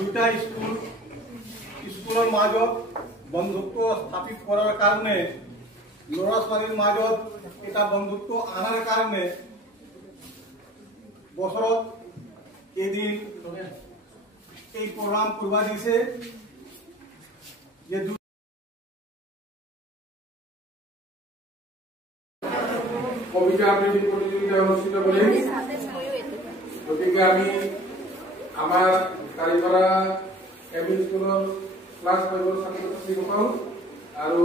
দুইটা স্কুলৰ মাজত বন্ধুত্ব স্থাপিত কৰাৰ কাৰণে ল'ৰা ছোৱালীৰ মাজত এটা বন্ধুত্ব আনাৰ কাৰণে বছৰত এদিন এই প্ৰগ্ৰাম কৰিব দিছে যে কবিতা আবৃত্তি প্ৰতিযোগিতা অনুষ্ঠিত কৰি গতিকে আমি আমাৰ কাৰিকৰা এমই স্কুলৰ ক্লাছ 5ৰ ছাত্ৰ ছাত্ৰীসকল আৰু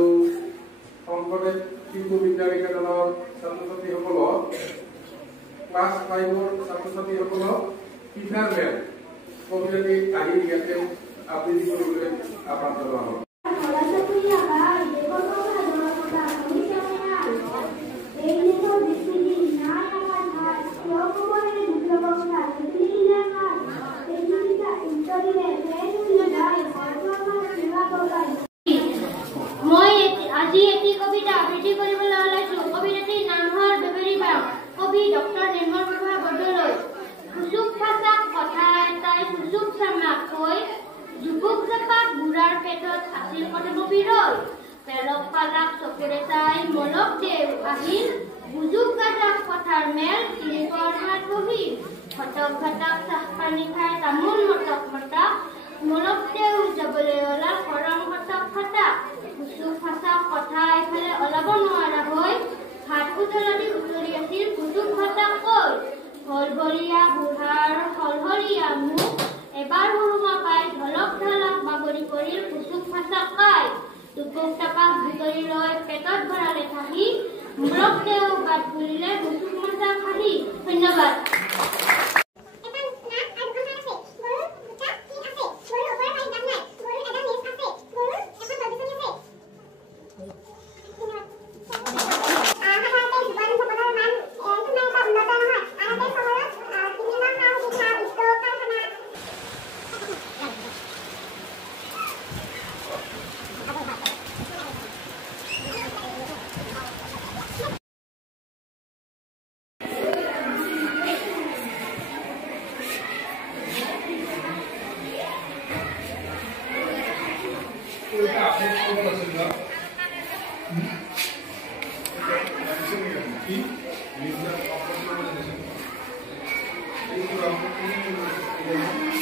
শংকৰদেৱ শিশু বিদ্যা নিকেতনৰ ছাত্ৰ ছাত্ৰীসকলক ক্লাছ 5ৰ ছাত্ৰ ছাত্ৰীসকলক পিঠাৰ মেল কবিতাটি আহি ইয়াতে আবৃত্তি কৰিবলৈ আহ্বান জনোৱা হ'ল। আজি এটি কবিতা আবৃত্তি কৰিবলৈ ওলাইছো। কবিতাটিৰ নাম হ'ল বেবেৰী বাঁহ। কবি ডক্টৰ নিৰ্মল প্ৰভা বৰদলৈ। ফুচুক ফাচাক কথা এটাই ফুচুক চামাক কৈ জুপুক জাপাক বুঢ়াৰ পেটত আছিল কটম বিৰল। পেলক পালাক চকুৰে চাই মলক দেও আহিল। বুজুক গাজাক কথাৰ মেল তিনিপৰ হাত বহিল। ঘটক ঘটাক চাহ পানী খাই তামোল মটক মটাক মলক দেও যাবলৈ ওলা কৰম ঘটক ঘটাক। ফুচুক ফাচাক কথা এফালে ওলাব নোৱাৰা হৈ হাত উতলি উতলি আছিল ফুচুক ফাচাক কৈ। হলভলীয়া বুঢ়াৰ হলহলীয়া মুখ এবাৰ হুৰুমা পাই ঢলক ঢলক বাগৰি পৰিল ফুচুক ফাচাক খাই। টুপুক টাপাক ভিতৰি লৈ পেটত ভৰালে থাহি মূৰক দেও গাত ফুলিলে ফুচুক ফাচাক হাঁহি। ধন্যবাদ। Ini